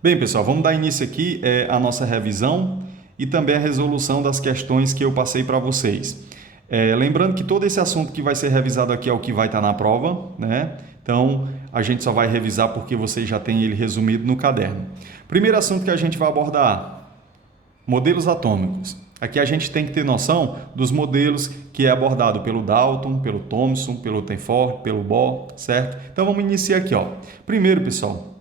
Bem, pessoal, vamos dar início aqui à nossa revisão e também a resolução das questões que eu passei para vocês. Lembrando que todo esse assunto que vai ser revisado aqui é o que vai estar na prova, né? Então, a gente só vai revisar porque vocês já têm ele resumido no caderno. Primeiro assunto que a gente vai abordar, modelos atômicos. Aqui a gente tem que ter noção dos modelos que é abordado pelo Dalton, pelo Thomson, pelo Rutherford, pelo Bohr, certo? Então, vamos iniciar aqui, ó. Primeiro, pessoal,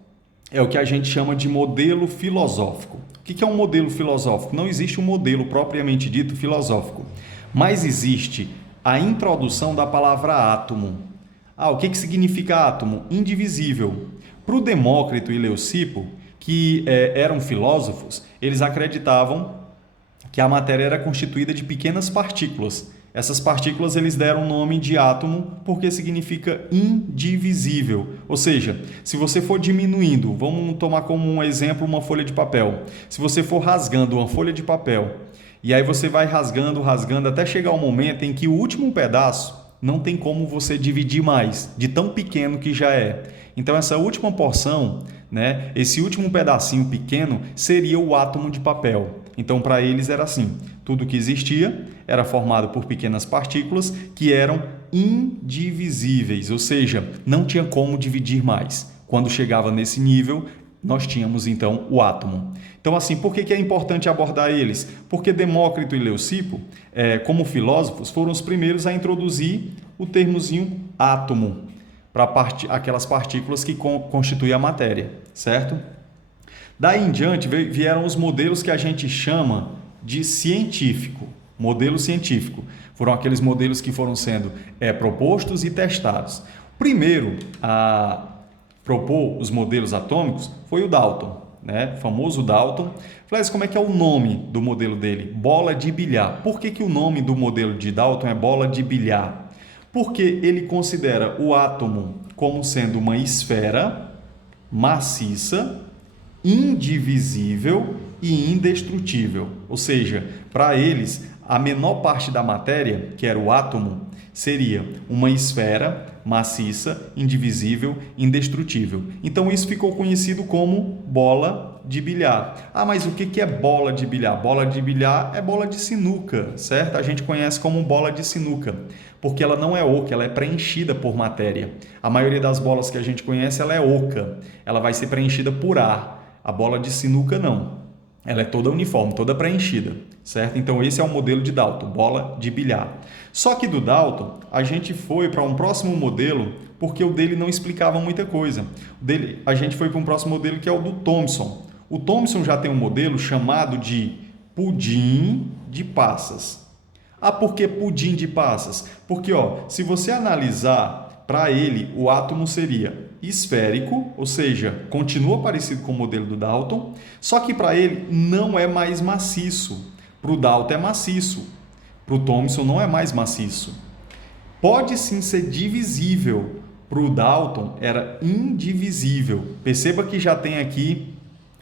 é o que a gente chama de modelo filosófico. O que é um modelo filosófico? Não existe um modelo propriamente dito filosófico, mas existe a introdução da palavra átomo. O que significa átomo? Indivisível. Para o Demócrito e Leucipo, que eram filósofos, eles acreditavam que a matéria era constituída de pequenas partículas. Essas partículas eles deram o nome de átomo porque significa indivisível. Ou seja, se você for diminuindo, vamos tomar como um exemplo uma folha de papel. Se você for rasgando uma folha de papel e aí você vai rasgando, rasgando até chegar o momento em que o último pedaço não tem como você dividir mais, de tão pequeno que já é. Então essa última porção, né, esse último pedacinho pequeno seria o átomo de papel. Então para eles era assim, tudo que existia era formado por pequenas partículas que eram indivisíveis, ou seja, não tinha como dividir mais. Quando chegava nesse nível, nós tínhamos então o átomo. Então assim, por que é importante abordar eles? Porque Demócrito e Leucipo, como filósofos, foram os primeiros a introduzir o termozinho átomo para aquelas partículas que constituem a matéria, certo? Daí em diante vieram os modelos que a gente chama de científico. Modelo científico. Foram aqueles modelos que foram sendo propostos e testados. O primeiro a propor os modelos atômicos foi o Dalton, né? O famoso Dalton. Falei, como é que é o nome do modelo dele? Bola de bilhar. Por que o nome do modelo de Dalton é bola de bilhar? Porque ele considera o átomo como sendo uma esfera maciça, indivisível e indestrutível. Ou seja, para eles, a menor parte da matéria, que era o átomo, seria uma esfera maciça, indivisível, indestrutível. Então isso ficou conhecido como bola de bilhar. Mas o que é bola de bilhar? Bola de bilhar é bola de sinuca, certo? A gente conhece como bola de sinuca, porque ela não é oca, ela é preenchida por matéria. A maioria das bolas que a gente conhece, ela é oca, ela vai ser preenchida por ar. A bola de sinuca não. Ela é toda uniforme, toda preenchida, certo? Então esse é o modelo de Dalton, bola de bilhar. Só que do Dalton, a gente foi para um próximo modelo, porque o dele não explicava muita coisa. A gente foi para um próximo modelo que é o do Thomson. O Thomson já tem um modelo chamado de pudim de passas. Por que pudim de passas? Porque, se você analisar, para ele, o átomo seria esférico, ou seja, continua parecido com o modelo do Dalton, só que para ele não é mais maciço. Para o Dalton é maciço, para o Thomson não é mais maciço. Pode sim ser divisível, para o Dalton era indivisível. Perceba que já tem aqui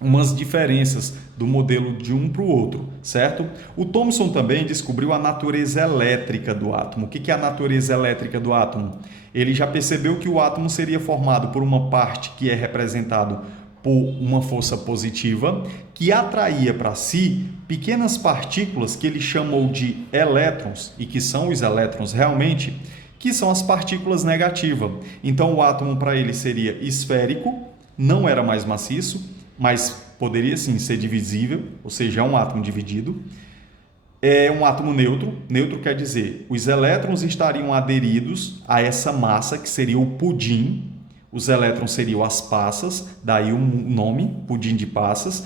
umas diferenças do modelo de um para o outro, certo? O Thomson também descobriu a natureza elétrica do átomo. O que é a natureza elétrica do átomo? Ele já percebeu que o átomo seria formado por uma parte que é representado por uma força positiva que atraía para si pequenas partículas que ele chamou de elétrons, e que são os elétrons realmente, que são as partículas negativas. Então o átomo para ele seria esférico, não era mais maciço, mas poderia sim ser divisível, ou seja, é um átomo dividido. É um átomo neutro. Neutro quer dizer, os elétrons estariam aderidos a essa massa que seria o pudim. Os elétrons seriam as passas, daí o nome, pudim de passas,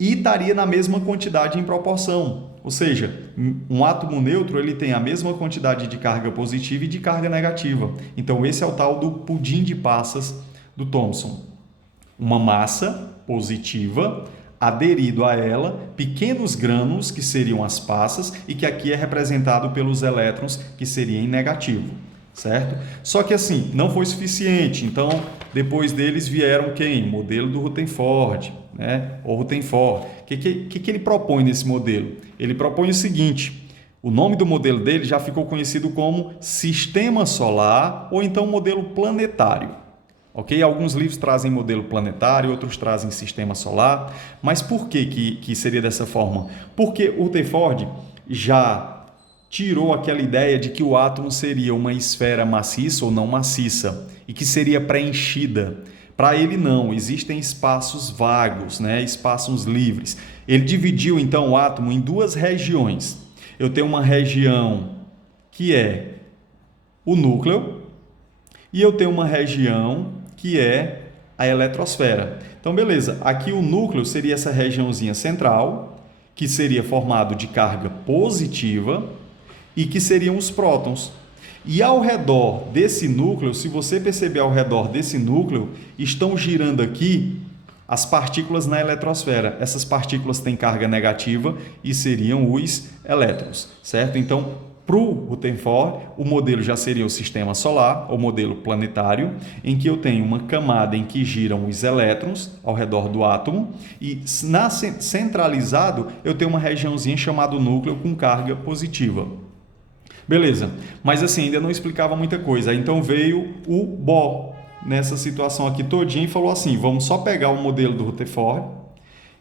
e estaria na mesma quantidade em proporção. Ou seja, um átomo neutro ele tem a mesma quantidade de carga positiva e de carga negativa. Então esse é o tal do pudim de passas do Thomson. Uma massa positiva, aderido a ela, pequenos grânulos, que seriam as passas, e que aqui é representado pelos elétrons, que seria em negativo, certo? Só que assim, não foi suficiente, então depois deles vieram quem? O modelo do Rutherford, né? Ou Rutherford. O que ele propõe nesse modelo? Ele propõe o seguinte: o nome do modelo dele já ficou conhecido como Sistema Solar, ou então modelo planetário. ok? Alguns livros trazem modelo planetário, outros trazem sistema solar, mas por que seria dessa forma? Porque o Rutherford já tirou aquela ideia de que o átomo seria uma esfera maciça ou não maciça e que seria preenchida. Para ele não, existem espaços vagos, né? Espaços livres. Ele dividiu então o átomo em duas regiões. Eu tenho uma região que é o núcleo e eu tenho uma região que é a eletrosfera. Então, beleza, aqui o núcleo seria essa regiãozinha central, que seria formado de carga positiva e que seriam os prótons. E ao redor desse núcleo, se você perceber ao redor desse núcleo, estão girando aqui as partículas na eletrosfera. Essas partículas têm carga negativa e seriam os elétrons, certo? Então, para o Rutherford, o modelo já seria o sistema solar, o modelo planetário, em que eu tenho uma camada em que giram os elétrons ao redor do átomo e centralizado eu tenho uma regiãozinha chamada núcleo com carga positiva. Beleza, mas assim, ainda não explicava muita coisa. Então veio o Bohr nessa situação aqui todinha e falou assim, vamos só pegar o modelo do Rutherford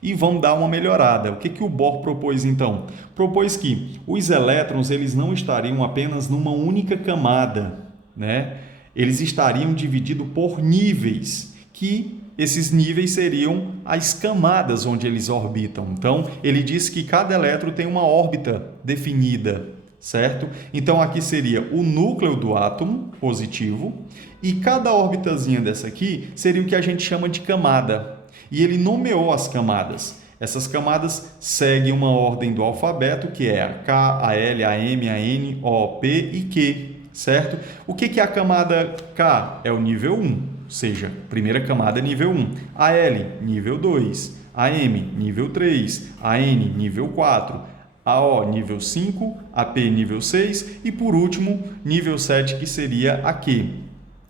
e vamos dar uma melhorada. O que o Bohr propôs então? Propôs que os elétrons eles não estariam apenas numa única camada, né? Eles estariam divididos por níveis, que esses níveis seriam as camadas onde eles orbitam. Então, ele diz que cada elétron tem uma órbita definida, certo? Então, aqui seria o núcleo do átomo, positivo, e cada órbitazinha dessa aqui seria o que a gente chama de camada. E ele nomeou as camadas. Essas camadas seguem uma ordem do alfabeto, que é a K, a L, a M, a N, O, P e Q, certo? O que é a camada K? É o nível 1, ou seja, primeira camada nível 1. A L, nível 2. A M, nível 3. A N, nível 4. A O, nível 5. A P, nível 6. E, por último, nível 7, que seria a Q.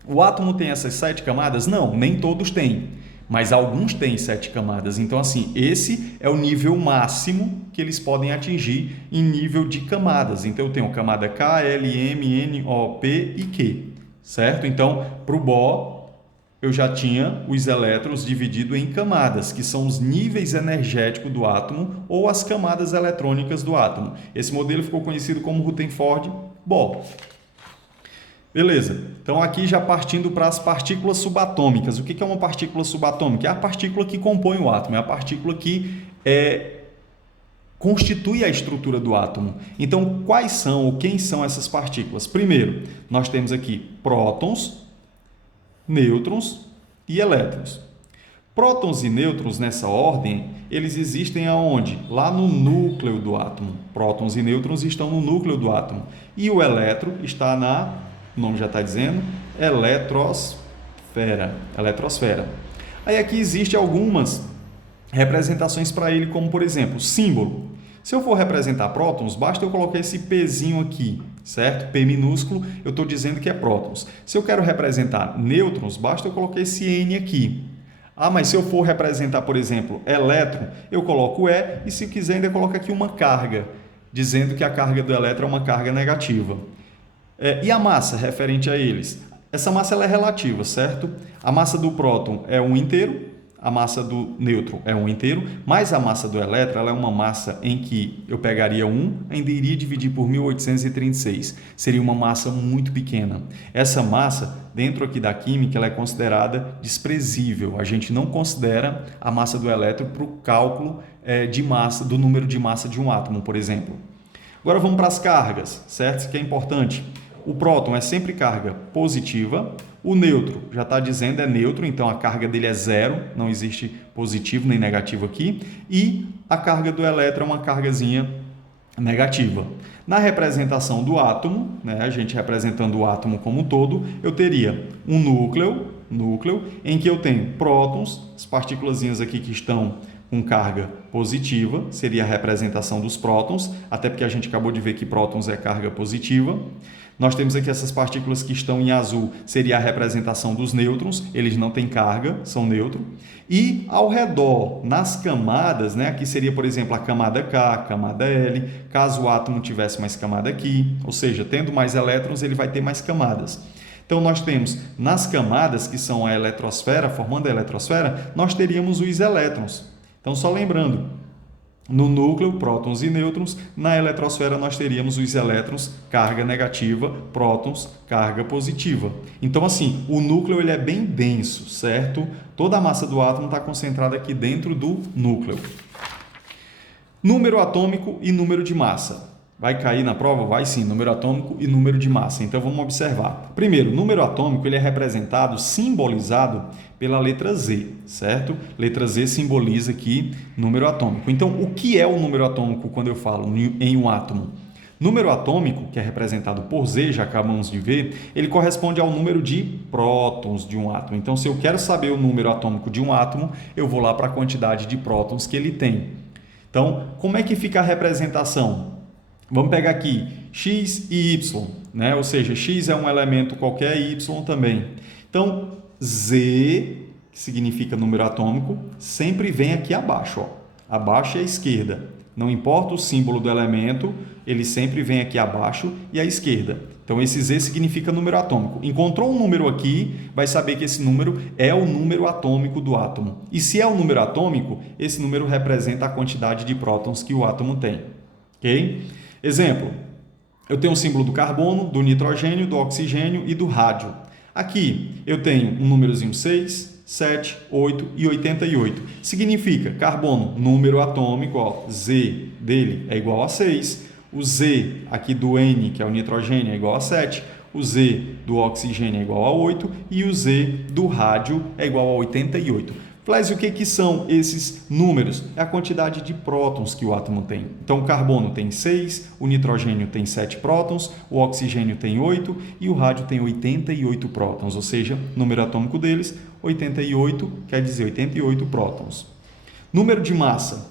O átomo tem essas 7 camadas? Não, nem todos têm. Mas alguns têm 7 camadas. Então, assim, esse é o nível máximo que eles podem atingir em nível de camadas. Então, eu tenho camada K, L, M, N, O, P e Q, certo? Então, para o Bohr, eu já tinha os elétrons divididos em camadas, que são os níveis energéticos do átomo ou as camadas eletrônicas do átomo. Esse modelo ficou conhecido como Rutherford-Bohr. Beleza, então aqui já partindo para as partículas subatômicas. O que é uma partícula subatômica? É a partícula que compõe o átomo, é a partícula que constitui a estrutura do átomo. Então, quais são ou quem são essas partículas? Primeiro, nós temos aqui prótons, nêutrons e elétrons. Prótons e nêutrons, nessa ordem, eles existem aonde? Lá no núcleo do átomo. Prótons e nêutrons estão no núcleo do átomo. E o elétron está o nome já está dizendo, eletrosfera. Aí aqui existem algumas representações para ele, como por exemplo, símbolo. Se eu for representar prótons, basta eu colocar esse Pzinho aqui, certo? P minúsculo, eu estou dizendo que é prótons. Se eu quero representar nêutrons, basta eu colocar esse N aqui. Ah, mas se eu for representar, por exemplo, elétron, eu coloco E e se quiser ainda coloco aqui uma carga, dizendo que a carga do elétron é uma carga negativa. E a massa referente a eles? Essa massa ela é relativa, certo? A massa do próton é 1 inteiro, a massa do nêutron é 1 inteiro, mas a massa do elétron ela é uma massa em que eu pegaria 1, ainda iria dividir por 1836. Seria uma massa muito pequena. Essa massa, dentro aqui da química, ela é considerada desprezível. A gente não considera a massa do elétron para o cálculo de massa, do número de massa de um átomo, por exemplo. Agora vamos para as cargas, certo? Isso que é importante. O próton é sempre carga positiva, o nêutron já está dizendo é neutro, então a carga dele é zero, não existe positivo nem negativo aqui, e a carga do elétron é uma cargazinha negativa. Na representação do átomo, né, a gente representando o átomo como um todo, eu teria um núcleo em que eu tenho prótons, as partículas aqui que estão com carga positiva, seria a representação dos prótons, até porque a gente acabou de ver que prótons é carga positiva. Nós temos aqui essas partículas que estão em azul, seria a representação dos nêutrons, eles não têm carga, são neutro. E ao redor, nas camadas, né, aqui seria, por exemplo, a camada K, a camada L, caso o átomo tivesse mais camada aqui, ou seja, tendo mais elétrons, ele vai ter mais camadas. Então, nós temos nas camadas, que são a eletrosfera, formando a eletrosfera, nós teríamos os elétrons. Então, só lembrando, no núcleo, prótons e nêutrons, na eletrosfera nós teríamos os elétrons, carga negativa, prótons, carga positiva. Então, assim, o núcleo ele é bem denso, certo? Toda a massa do átomo está concentrada aqui dentro do núcleo. Número atômico e número de massa. Vai cair na prova? Vai sim, número atômico e número de massa. Então, vamos observar. Primeiro, o número atômico ele é representado, simbolizado pela letra Z, certo? Letra Z simboliza aqui número atômico. Então, o que é o número atômico quando eu falo em um átomo? Número atômico, que é representado por Z, já acabamos de ver, ele corresponde ao número de prótons de um átomo. Então, se eu quero saber o número atômico de um átomo, eu vou lá para a quantidade de prótons que ele tem. Então, como é que fica a representação? Vamos pegar aqui X e Y, né? Ou seja, X é um elemento qualquer e Y também. Então, Z, que significa número atômico, sempre vem aqui abaixo, ó. Abaixo é a esquerda. Não importa o símbolo do elemento, ele sempre vem aqui abaixo e à esquerda. Então, esse Z significa número atômico. Encontrou um número aqui, vai saber que esse número é o número atômico do átomo. E se é o número atômico, esse número representa a quantidade de prótons que o átomo tem. Ok? Exemplo, eu tenho o símbolo do carbono, do nitrogênio, do oxigênio e do rádio. Aqui eu tenho um númerozinho 6, 7, 8 e 88. Significa carbono, número atômico, ó, Z dele é igual a 6. O Z aqui do N, que é o nitrogênio, é igual a 7. O Z do oxigênio é igual a 8. E o Z do rádio é igual a 88. Flávio, o que são esses números? É a quantidade de prótons que o átomo tem. Então, o carbono tem 6, o nitrogênio tem 7 prótons, o oxigênio tem 8 e o rádio tem 88 prótons, ou seja, número atômico deles, 88, quer dizer 88 prótons. Número de massa.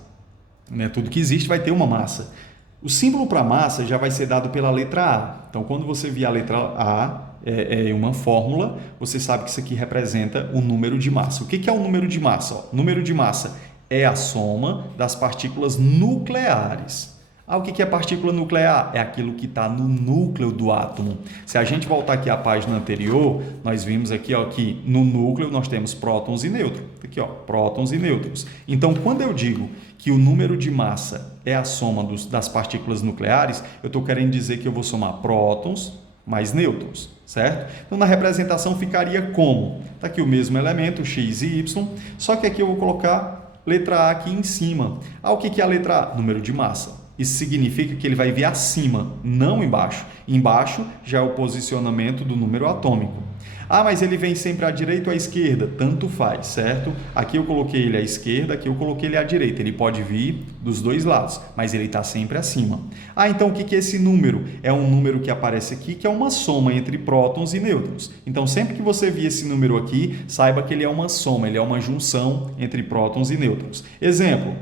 Né? Tudo que existe vai ter uma massa. O símbolo para massa já vai ser dado pela letra A. Então, quando você vê a letra A, é uma fórmula, você sabe que isso aqui representa o número de massa. O que é o número de massa? O número de massa é a soma das partículas nucleares. O que é partícula nuclear? É aquilo que está no núcleo do átomo. Se a gente voltar aqui à página anterior, nós vimos aqui ó, que no núcleo nós temos prótons e nêutrons. Aqui, ó, prótons e nêutrons. Então, quando eu digo que o número de massa é a soma das partículas nucleares, eu estou querendo dizer que eu vou somar prótons mais nêutrons, certo? Então, na representação ficaria como? Está aqui o mesmo elemento, x e y, só que aqui eu vou colocar letra A aqui em cima. O que é a letra A? Número de massa. Isso significa que ele vai vir acima, não embaixo. Embaixo já é o posicionamento do número atômico. Mas ele vem sempre à direita ou à esquerda? Tanto faz, certo? Aqui eu coloquei ele à esquerda, aqui eu coloquei ele à direita. Ele pode vir dos dois lados, mas ele está sempre acima. Então o que é esse número? É um número que aparece aqui, que é uma soma entre prótons e nêutrons. Então, sempre que você vir esse número aqui, saiba que ele é uma soma, ele é uma junção entre prótons e nêutrons. Exemplo.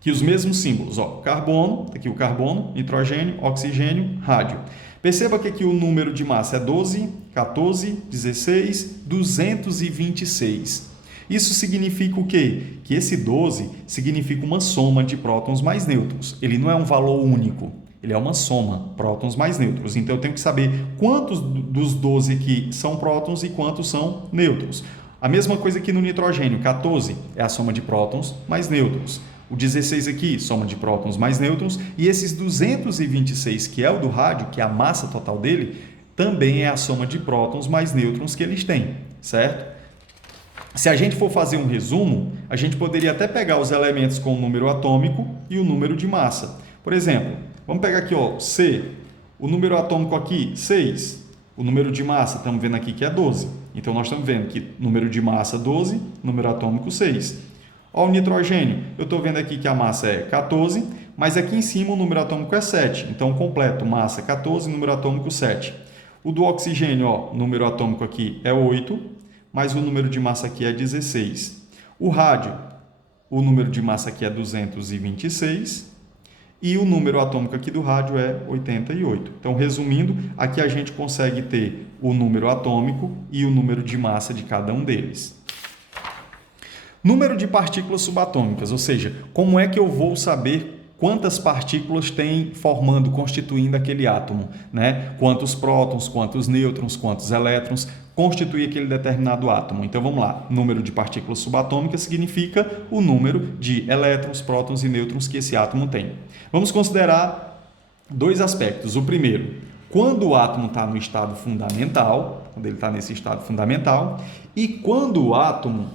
Que os mesmos símbolos, ó, carbono, aqui o carbono, nitrogênio, oxigênio, rádio. Perceba que aqui o número de massa é 12, 14, 16, 226. Isso significa o quê? Que esse 12 significa uma soma de prótons mais nêutrons. Ele não é um valor único, ele é uma soma, prótons mais nêutrons. Então, eu tenho que saber quantos dos 12 aqui são prótons e quantos são nêutrons. A mesma coisa aqui no nitrogênio, 14 é a soma de prótons mais nêutrons. O 16 aqui, soma de prótons mais nêutrons, e esses 226, que é o do rádio, que é a massa total dele, também é a soma de prótons mais nêutrons que eles têm, certo? Se a gente for fazer um resumo, a gente poderia até pegar os elementos com o número atômico e o número de massa. Por exemplo, vamos pegar aqui, ó, C, o número atômico aqui, 6, o número de massa, estamos vendo aqui que é 12. Então, nós estamos vendo que número de massa 12, número atômico 6. Ó, o nitrogênio, eu estou vendo aqui que a massa é 14, mas aqui em cima o número atômico é 7. Então, completo, massa 14, número atômico 7. O do oxigênio, ó, número atômico aqui é 8, mas o número de massa aqui é 16. O rádio, o número de massa aqui é 226 e o número atômico aqui do rádio é 88. Então, resumindo, aqui a gente consegue ter o número atômico e o número de massa de cada um deles. Número de partículas subatômicas, ou seja, como é que eu vou saber quantas partículas tem formando, constituindo aquele átomo, né? Quantos prótons, quantos nêutrons, quantos elétrons constitui aquele determinado átomo. Então vamos lá, número de partículas subatômicas significa o número de elétrons, prótons e nêutrons que esse átomo tem. Vamos considerar dois aspectos. O primeiro, quando o átomo está no estado fundamental, quando ele está nesse estado fundamental, e quando o átomo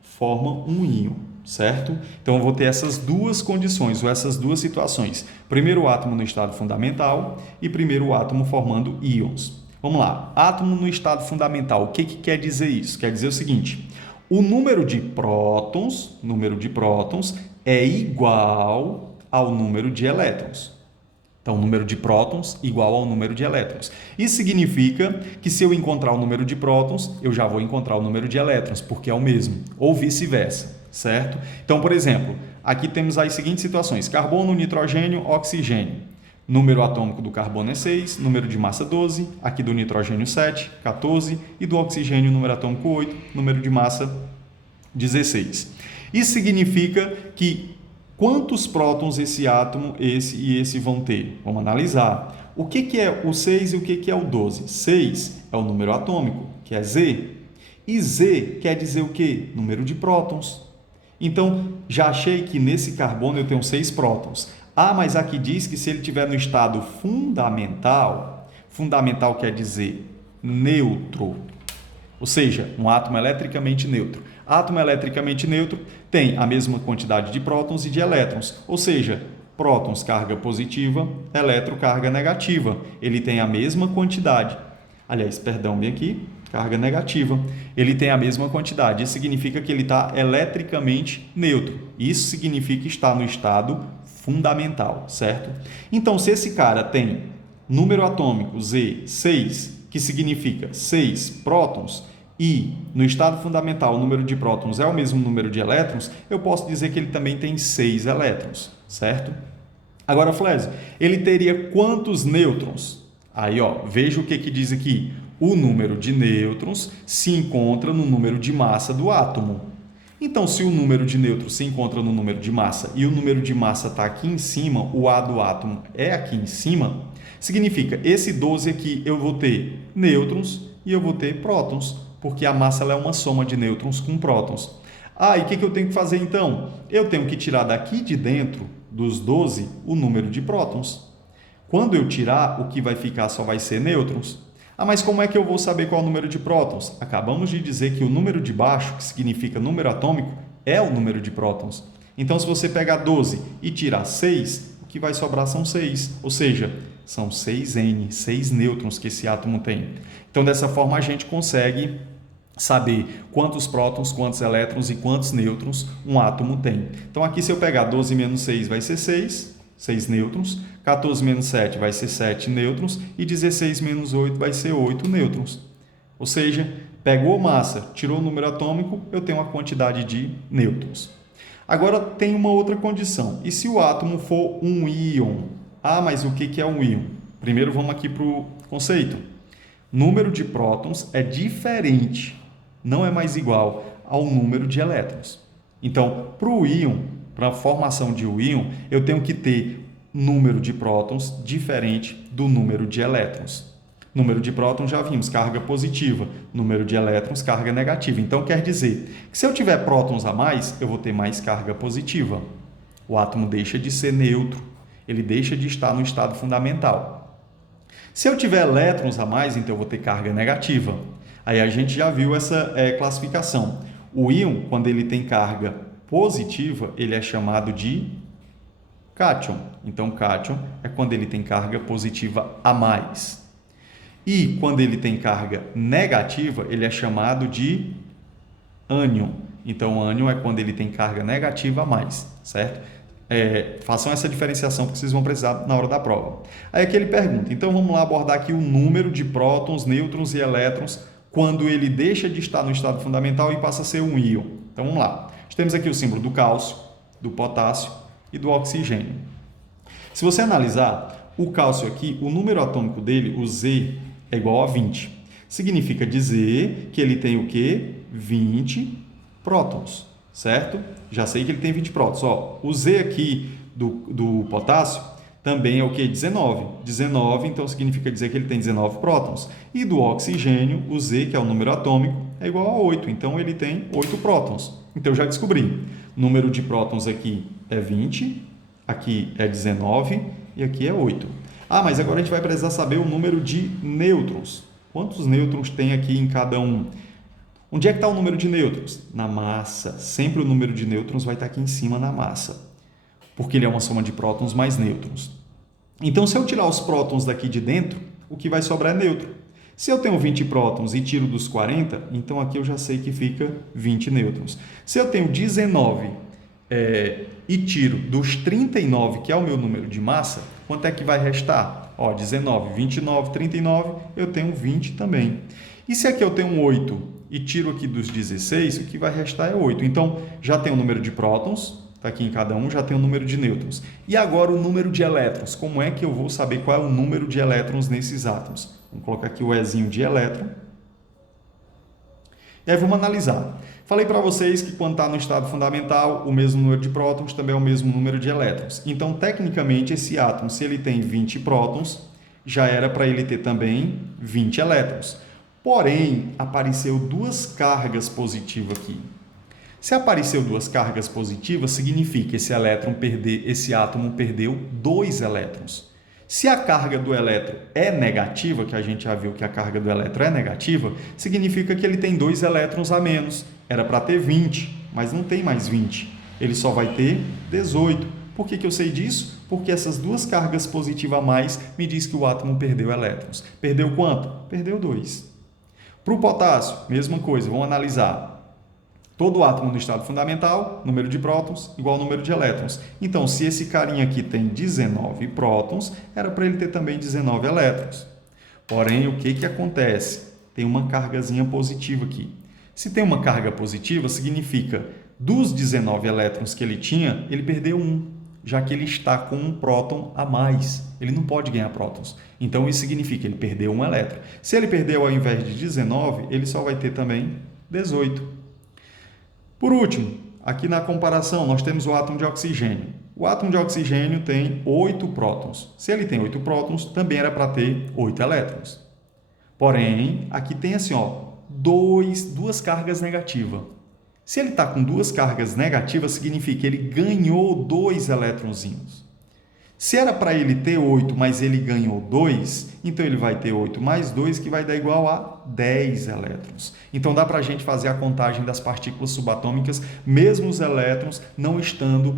forma um íon, certo? Então eu vou ter essas duas condições, ou essas duas situações. Primeiro o átomo no estado fundamental e primeiro o átomo formando íons. Vamos lá, átomo no estado fundamental, o que quer dizer isso? Quer dizer o seguinte, o número de prótons é igual ao número de elétrons. Então, o número de prótons igual ao número de elétrons. Isso significa que se eu encontrar o número de prótons, eu já vou encontrar o número de elétrons, porque é o mesmo, ou vice-versa, certo? Então, por exemplo, aqui temos as seguintes situações, carbono, nitrogênio, oxigênio. Número atômico do carbono é 6, número de massa 12, aqui do nitrogênio 7, 14 e do oxigênio número atômico 8, número de massa 16. Isso significa que quantos prótons esse átomo, esse e esse vão ter? Vamos analisar. O que é o 6 e o que é o 12? 6 é o número atômico, que é Z. E Z quer dizer o quê? Número de prótons. Então, já achei que nesse carbono eu tenho 6 prótons. Ah, mas aqui diz que se ele estiver no estado fundamental, fundamental quer dizer neutro, ou seja, um átomo eletricamente neutro. Átomo eletricamente neutro tem a mesma quantidade de prótons e de elétrons, ou seja, prótons carga positiva, elétron carga negativa. Ele tem a mesma quantidade. Aliás, perdão, bem aqui, carga negativa. Ele tem a mesma quantidade. Isso significa que ele está eletricamente neutro. Isso significa estar no estado fundamental, certo? Então, se esse cara tem número atômico Z 6, que significa 6 prótons, e no estado fundamental o número de prótons é o mesmo número de elétrons, eu posso dizer que ele também tem 6 elétrons, certo? Agora, Flésio, ele teria quantos nêutrons? Aí, ó, veja o que diz aqui. O número de nêutrons se encontra no número de massa do átomo. Então, se o número de nêutrons se encontra no número de massa e o número de massa está aqui em cima, o A do átomo é aqui em cima, significa esse 12 aqui eu vou ter nêutrons e eu vou ter prótons, porque a massa ela é uma soma de nêutrons com prótons. Ah, e o que eu tenho que fazer então? Eu tenho que tirar daqui de dentro dos 12 o número de prótons. Quando eu tirar, o que vai ficar só vai ser nêutrons. Ah, mas como é que eu vou saber qual é o número de prótons? Acabamos de dizer que o número de baixo, que significa número atômico, é o número de prótons. Então, se você pegar 12 e tirar 6, o que vai sobrar são 6. Ou seja, são 6N, 6 nêutrons que esse átomo tem. Então, dessa forma, a gente consegue saber quantos prótons, quantos elétrons e quantos nêutrons um átomo tem. Então, aqui, se eu pegar 12 menos 6, vai ser 6 nêutrons. 14 menos 7 vai ser 7 nêutrons e 16 menos 8 vai ser 8 nêutrons. Ou seja, pegou massa, tirou o número atômico, eu tenho uma quantidade de nêutrons. Agora tem uma outra condição. E se o átomo for um íon? Ah, mas o que é um íon? Primeiro vamos aqui para o conceito. Número de prótons é diferente, não é mais igual ao número de elétrons. Então, para o íon, para a formação de um íon, eu tenho que ter número de prótons diferente do número de elétrons. Número de prótons já vimos, carga positiva. Número de elétrons, carga negativa. Então, quer dizer que se eu tiver prótons a mais, eu vou ter mais carga positiva. O átomo deixa de ser neutro, ele deixa de estar no estado fundamental. Se eu tiver elétrons a mais, então eu vou ter carga negativa. Aí a gente já viu essa classificação. O íon, quando ele tem carga positiva, ele é chamado de cátion. Então, cátion é quando ele tem carga positiva a mais. E quando ele tem carga negativa, ele é chamado de ânion. Então, ânion é quando ele tem carga negativa a mais, certo? Façam essa diferenciação que vocês vão precisar na hora da prova. Aí aqui ele pergunta, então vamos lá abordar aqui o número de prótons, nêutrons e elétrons quando ele deixa de estar no estado fundamental e passa a ser um íon. Então, vamos lá. Temos aqui o símbolo do cálcio, do potássio e do oxigênio. Se você analisar, o cálcio aqui, o número atômico dele, o Z, é igual a 20. Significa dizer que ele tem o quê? 20 prótons, certo? Já sei que ele tem 20 prótons. Ó, o Z aqui do potássio também é o que? 19. 19, então significa dizer que ele tem 19 prótons. E do oxigênio, o Z, que é o número atômico, é igual a 8. Então, ele tem 8 prótons. Então, eu já descobri. O número de prótons aqui é 20, aqui é 19 e aqui é 8. Ah, mas agora a gente vai precisar saber o número de nêutrons. Quantos nêutrons tem aqui em cada um? Onde é que está o número de nêutrons? Na massa. Sempre o número de nêutrons vai estar aqui em cima na massa, porque ele é uma soma de prótons mais nêutrons. Então, se eu tirar os prótons daqui de dentro, o que vai sobrar é nêutron. Se eu tenho 20 prótons e tiro dos 40, então aqui eu já sei que fica 20 nêutrons. Se eu tenho 19 e tiro dos 39, que é o meu número de massa, quanto é que vai restar? 19, 29, 39, eu tenho 20 também. E se aqui eu tenho 8 e tiro aqui dos 16, o que vai restar é 8. Então, já tem o número de prótons, está aqui em cada um, já tem o número de nêutrons. E agora o número de elétrons. Como é que eu vou saber qual é o número de elétrons nesses átomos? Vamos colocar aqui o Ezinho de elétron. E aí vamos analisar. Falei para vocês que quando está no estado fundamental, o mesmo número de prótons também é o mesmo número de elétrons. Então, tecnicamente, esse átomo, se ele tem 20 prótons, já era para ele ter também 20 elétrons. Porém, apareceu duas cargas positivas aqui. Se apareceu duas cargas positivas, significa que esse átomo perdeu 2 elétrons. Se a carga do elétron é negativa, que a gente já viu que a carga do elétron é negativa, significa que ele tem 2 elétrons a menos. Era para ter 20, mas não tem mais 20. Ele só vai ter 18. Por que eu sei disso? Porque essas duas cargas positivas a mais me diz que o átomo perdeu elétrons. Perdeu quanto? Perdeu 2. Para o potássio, mesma coisa. Vamos analisar. Todo átomo no estado fundamental, número de prótons igual ao número de elétrons. Então, se esse carinha aqui tem 19 prótons, era para ele ter também 19 elétrons. Porém, o que acontece? Tem uma cargazinha positiva aqui. Se tem uma carga positiva, significa dos 19 elétrons que ele tinha, ele perdeu 1, já que ele está com um próton a mais. Ele não pode ganhar prótons. Então, isso significa que ele perdeu um elétron. Se ele perdeu ao invés de 19, ele só vai ter também 18. Por último, aqui na comparação, nós temos o átomo de oxigênio. O átomo de oxigênio tem 8 prótons. Se ele tem 8 prótons, também era para ter 8 elétrons. Porém, aqui tem assim, duas cargas negativas. Se ele está com duas cargas negativas, significa que ele ganhou 2 elétronzinhos. Se era para ele ter 8, mas ele ganhou 2, então ele vai ter 8 mais 2, que vai dar igual a 10 elétrons. Então, dá para a gente fazer a contagem das partículas subatômicas, mesmo os elétrons não estando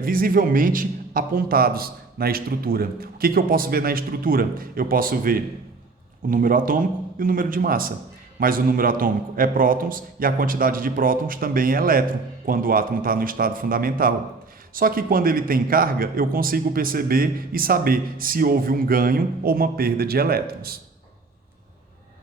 visivelmente apontados na estrutura. O que eu posso ver na estrutura? Eu posso ver o número atômico e o número de massa. Mas o número atômico é prótons e a quantidade de prótons também é elétron, quando o átomo está no estado fundamental. Só que quando ele tem carga, eu consigo perceber e saber se houve um ganho ou uma perda de elétrons.